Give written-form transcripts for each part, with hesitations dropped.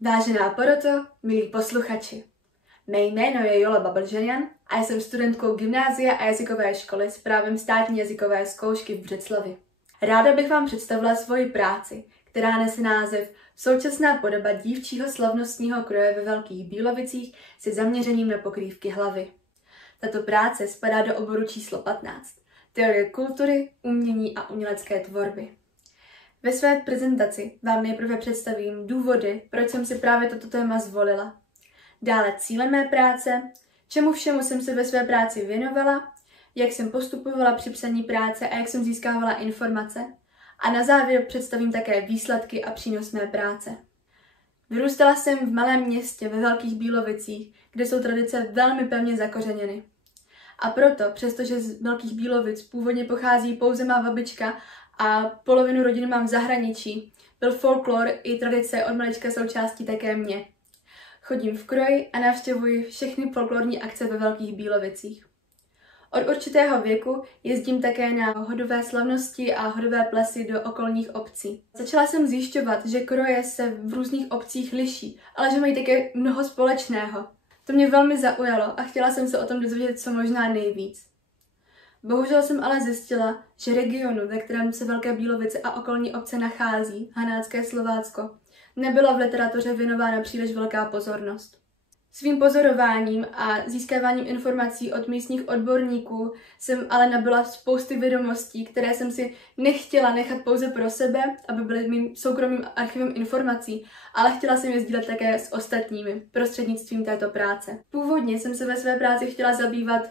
Vážená poroto, milí posluchači. Mé jméno je Jola Bablžanian a jsem studentkou gymnázia a jazykové školy s právem státní jazykové zkoušky v Břeclavi. Ráda bych vám představila svoji práci, která nese název Současná podoba dívčího slavnostního kroje ve Velkých Bílovicích se zaměřením na pokrývky hlavy. Tato práce spadá do oboru číslo 15, teorie kultury, umění a umělecké tvorby. Ve své prezentaci vám nejprve představím důvody, proč jsem si právě toto téma zvolila. Dále cíle mé práce, čemu všemu jsem se ve své práci věnovala, jak jsem postupovala při psaní práce a jak jsem získávala informace. A na závěr představím také výsledky a přínos mé práce. Vyrůstala jsem v malém městě ve Velkých Bílovicích, kde jsou tradice velmi pevně zakořeněny. A proto, přestože z Velkých Bílovic původně pochází pouze má babička a polovinu rodiny mám v zahraničí, byl folklor i tradice od malička součástí také mě. Chodím v kroji a navštěvuji všechny folklorní akce ve Velkých Bílovicích. Od určitého věku jezdím také na hodové slavnosti a hodové plesy do okolních obcí. Začala jsem zjišťovat, že kroje se v různých obcích liší, ale že mají také mnoho společného. To mě velmi zaujalo a chtěla jsem se o tom dozvědět co možná nejvíc. Bohužel jsem ale zjistila, že regionu, ve kterém se Velké Bílovice a okolní obce nachází, Hanácké Slovácko, nebyla v literatuře věnována příliš velká pozornost. Svým pozorováním a získáváním informací od místních odborníků jsem ale nabyla spousty vědomostí, které jsem si nechtěla nechat pouze pro sebe, aby byly mým soukromým archivem informací, ale chtěla jsem je sdílet také s ostatními prostřednictvím této práce. Původně jsem se ve své práci chtěla zabývat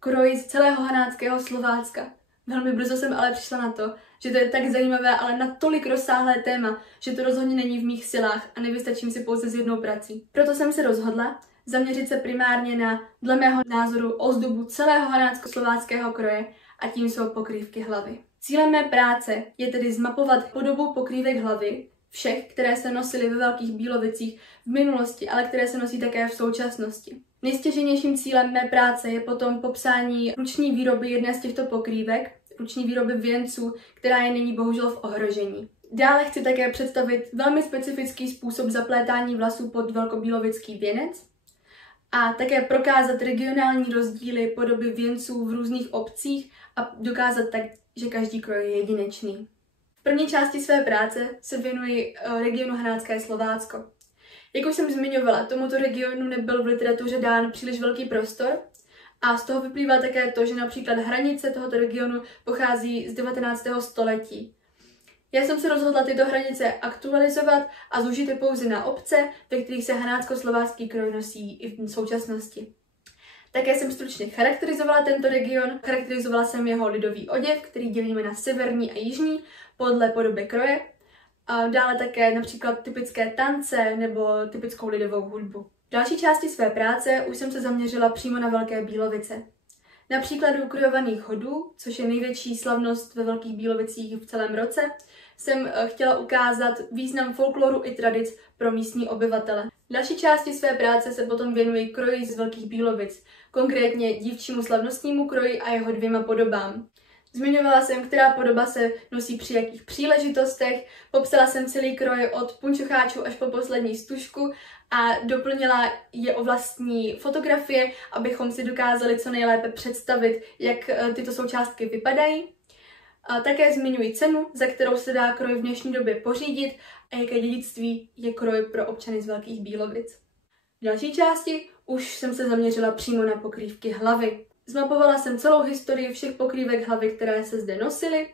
kroji z celého Hanáckého Slovácka. Velmi brzo jsem ale přišla na to, že to je tak zajímavé, ale natolik rozsáhlé téma, že to rozhodně není v mých silách a nevystačím si pouze s jednou prací. Proto jsem se rozhodla zaměřit se primárně na, dle mého názoru, ozdobu celého hanátsko-slováckého kroje a tím jsou pokrývky hlavy. Cílem mé práce je tedy zmapovat podobu pokrývek hlavy, všech, které se nosily ve Velkých Bílovicích v minulosti, ale které se nosí také v současnosti. Nejstěžejnějším cílem mé práce je potom popsání ruční výroby jedné z těchto pokrývek, ruční výroby věnců, která je nyní bohužel v ohrožení. Dále chci také představit velmi specifický způsob zaplétání vlasů pod velkobílovický věnec a také prokázat regionální rozdíly podoby věnců v různých obcích a dokázat tak, že každý kroj je jedinečný. V první části své práce se věnuji regionu Hanácké Slovácko. Jak už jsem zmiňovala, tomuto regionu nebyl v literatuře dán příliš velký prostor a z toho vyplývá také to, že například hranice tohoto regionu pochází z 19. století. Já jsem se rozhodla tyto hranice aktualizovat a zúžit je pouze na obce, ve kterých se hanátsko-slovácký kroj nosí i v současnosti. Také jsem stručně charakterizovala tento region, charakterizovala jsem jeho lidový oděv, který dělíme na severní a jižní podle podoby kroje, a dále také například typické tance nebo typickou lidovou hudbu. V další části své práce už jsem se zaměřila přímo na Velké Bílovice. Na příkladu krojovaných hodů, což je největší slavnost ve Velkých Bílovicích v celém roce, jsem chtěla ukázat význam folkloru i tradic pro místní obyvatele. V další části své práce se potom věnuji kroji z Velkých Bílovic, konkrétně dívčímu slavnostnímu kroji a jeho dvěma podobám. Zmiňovala jsem, která podoba se nosí při jakých příležitostech, popsala jsem celý kroj od punčocháčů až po poslední stužku a doplnila je o vlastní fotografie, abychom si dokázali co nejlépe představit, jak tyto součástky vypadají. A také zmiňuji cenu, za kterou se dá kroj v dnešní době pořídit a jaké dědictví je kroj pro občany z Velkých Bílovic. V další části už jsem se zaměřila přímo na pokrývky hlavy. Zmapovala jsem celou historii všech pokrývek hlavy, které se zde nosily,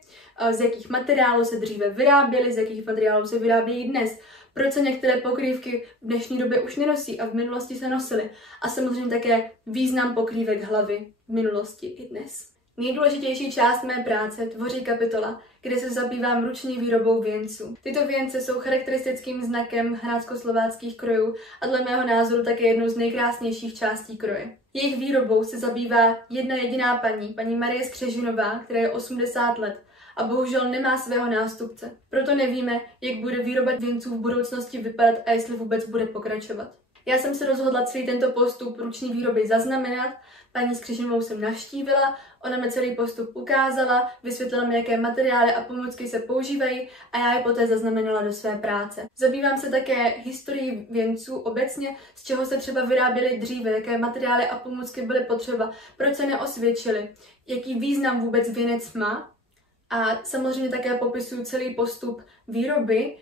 z jakých materiálů se dříve vyráběly, z jakých materiálů se vyrábějí dnes, proč se některé pokrývky v dnešní době už nenosí a v minulosti se nosily a samozřejmě také význam pokrývek hlavy v minulosti i dnes. Nejdůležitější část mé práce tvoří kapitola, kde se zabývám ruční výrobou věnců. Tyto věnce jsou charakteristickým znakem hanátsko-slováckých krojů a dle mého názoru také jednou z nejkrásnějších částí kroje. Jejich výrobou se zabývá jedna jediná paní Marie Skřežinová, která je 80 let a bohužel nemá svého nástupce. Proto nevíme, jak bude výroba věnců v budoucnosti vypadat a jestli vůbec bude pokračovat. Já jsem se rozhodla celý tento postup ruční výroby zaznamenat. Paní Skřišinovou jsem navštívila, ona mi celý postup ukázala, vysvětlila mi, jaké materiály a pomůcky se používají a já je poté zaznamenala do své práce. Zabývám se také historií věnců obecně, z čeho se třeba vyráběly dříve, jaké materiály a pomůcky byly potřeba, proč se neosvědčily, jaký význam vůbec věnec má. A samozřejmě také popisuju celý postup výroby,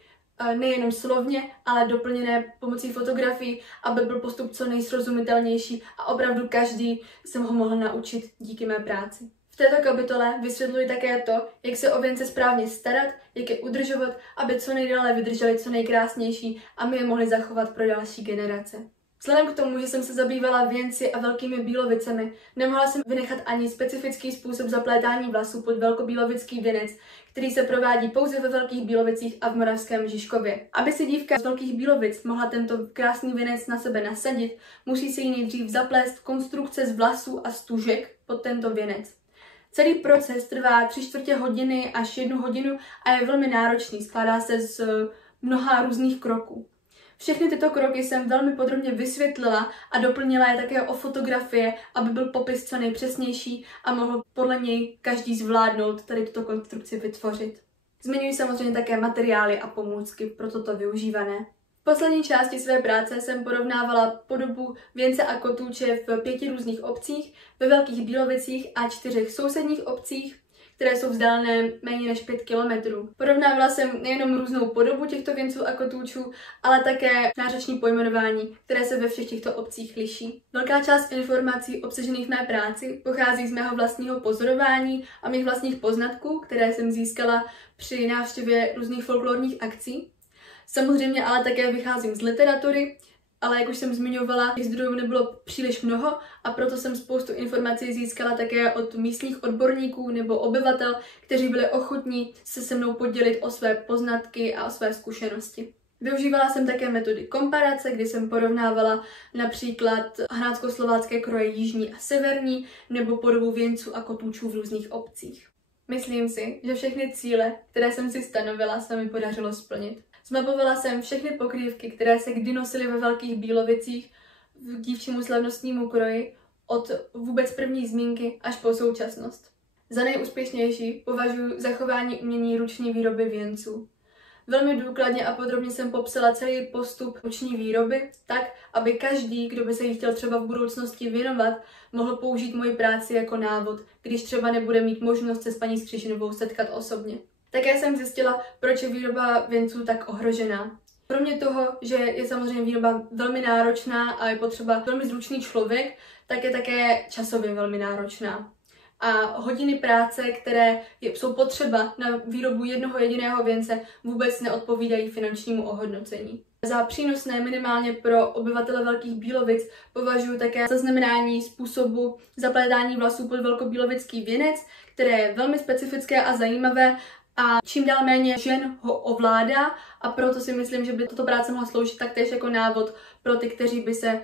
nejenom slovně, ale doplněné pomocí fotografií, aby byl postup co nejsrozumitelnější a opravdu každý se ho mohl naučit díky mé práci. V této kapitole vysvětluji také to, jak se o věnce správně starat, jak je udržovat, aby co nejdéle vydrželi co nejkrásnější a my je mohli zachovat pro další generace. Vzhledem k tomu, že jsem se zabývala věnci a velkými bílovicemi, nemohla jsem vynechat ani specifický způsob zaplétání vlasů pod velkobílovický věnec, který se provádí pouze ve Velkých Bílovicích a v Moravském Žižkově. Aby si dívka z Velkých Bílovic mohla tento krásný věnec na sebe nasadit, musí se jí nejdřív zaplést konstrukce z vlasů a stužek pod tento věnec. Celý proces trvá 3/4 hodiny až 1 hodinu a je velmi náročný, skládá se z mnoha různých kroků. Všechny tyto kroky jsem velmi podrobně vysvětlila a doplnila je také o fotografie, aby byl popis co nejpřesnější a mohl podle něj každý zvládnout tady tuto konstrukci vytvořit. Zmiňuji samozřejmě také materiály a pomůcky pro toto využívané. V poslední části své práce jsem porovnávala podobu věnce a kotůče v 5 různých obcích, ve Velkých Bílovicích a 4 sousedních obcích, které jsou vzdálené méně než 5 kilometrů. Porovnávala jsem nejenom různou podobu těchto věnců a kotůčů, ale také nářeční pojmenování, které se ve všech těchto obcích liší. Velká část informací obsažených v mé práci pochází z mého vlastního pozorování a mých vlastních poznatků, které jsem získala při návštěvě různých folklorních akcí. Samozřejmě ale také vycházím z literatury, ale jak už jsem zmiňovala, těch zdrojů nebylo příliš mnoho a proto jsem spoustu informací získala také od místních odborníků nebo obyvatel, kteří byli ochotní se mnou podělit o své poznatky a o své zkušenosti. Využívala jsem také metody komparace, kdy jsem porovnávala například hanácko-slovácké kroje jižní a severní nebo podobu věnců a kotůčů v různých obcích. Myslím si, že všechny cíle, které jsem si stanovila, se mi podařilo splnit. Zmapovala jsem všechny pokrývky, které se kdy nosily ve Velkých Bílovicích k dívčímu slavnostnímu kroji, od vůbec první zmínky až po současnost. Za nejúspěšnější považuji zachování umění ruční výroby věnců. Velmi důkladně a podrobně jsem popsala celý postup ruční výroby, tak, aby každý, kdo by se jí chtěl třeba v budoucnosti věnovat, mohl použít moji práci jako návod, když třeba nebude mít možnost se s paní Skřišinovou setkat osobně. Také jsem zjistila, proč je výroba věnců tak ohrožená. Kromě toho, že je samozřejmě výroba velmi náročná a je potřeba velmi zručný člověk, tak je také časově velmi náročná. A hodiny práce, které jsou potřeba na výrobu jednoho jediného věnce, vůbec neodpovídají finančnímu ohodnocení. Za přínosné minimálně pro obyvatele Velkých Bílovic považuji také zaznamenání způsobu zaplétání vlasů pod velkobílovický věnec, které je velmi specifické a zajímavé a čím dál méně žen ho ovládá a proto si myslím, že by tato práce mohla sloužit taktéž jako návod pro ty, kteří by se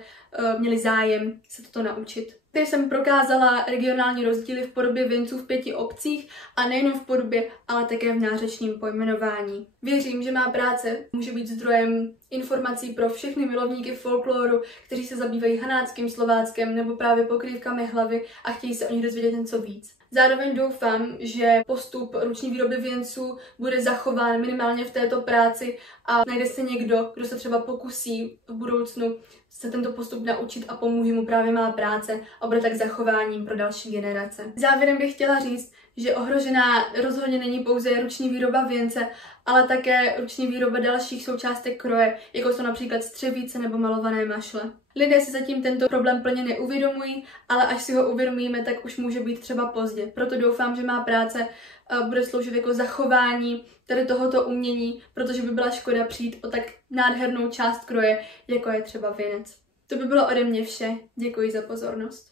měli zájem se toto naučit. Teď jsem prokázala regionální rozdíly v podobě věnců v 5 obcích a nejenom v podobě, ale také v nářečním pojmenování. Věřím, že má práce může být zdrojem informací pro všechny milovníky folkloru, kteří se zabývají hanáckým, slováckem nebo právě pokrývkami hlavy a chtějí se o nich dozvědět něco víc. Zároveň doufám, že postup ruční výroby věnců bude zachován minimálně v této práci a najde se někdo, kdo se třeba pokusí v budoucnu se tento postup naučit a pomůže mu právě má práce a bude tak zachováním pro další generace. Závěrem bych chtěla říct, že ohrožená rozhodně není pouze ruční výroba věnce, ale také ruční výroba dalších součástek kroje, jako jsou například střevíce nebo malované mašle. Lidé si zatím tento problém plně neuvědomují, ale až si ho uvědomíme, tak už může být třeba pozdě. Proto doufám, že má práce bude sloužit jako zachování tady tohoto umění, protože by byla škoda přijít o tak nádhernou část kroje, jako je třeba věnec. To by bylo ode mě vše. Děkuji za pozornost.